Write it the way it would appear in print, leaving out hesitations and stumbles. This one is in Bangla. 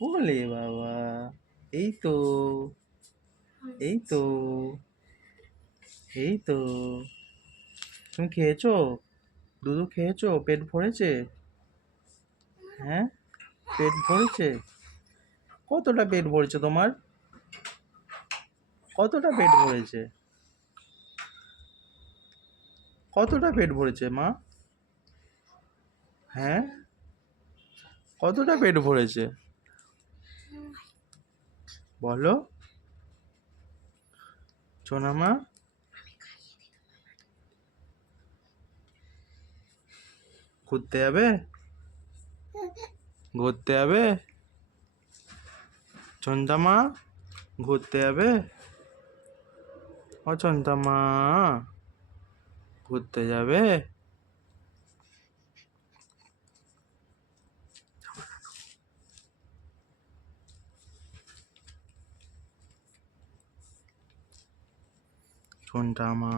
ওলে বাবা, এই তো, এই তো, এই তো। তুমি খেয়েছো? দুধু খেয়েছো? পেট ভরেছে? হ্যাঁ, পেট ভরেছে? কতটা পেট ভরেছে তোমার? কতটা পেট ভরেছে? কতটা পেট ভরেছে মা? হ্যাঁ, কতটা পেট ভরেছে বলো সোনামা? ঘুরতে যাবে? ঘুরতে যাবে চন্দামা? ঘুরতে যাবে? ও চন্দামা, ঘুরতে যাবে? চন্দামা।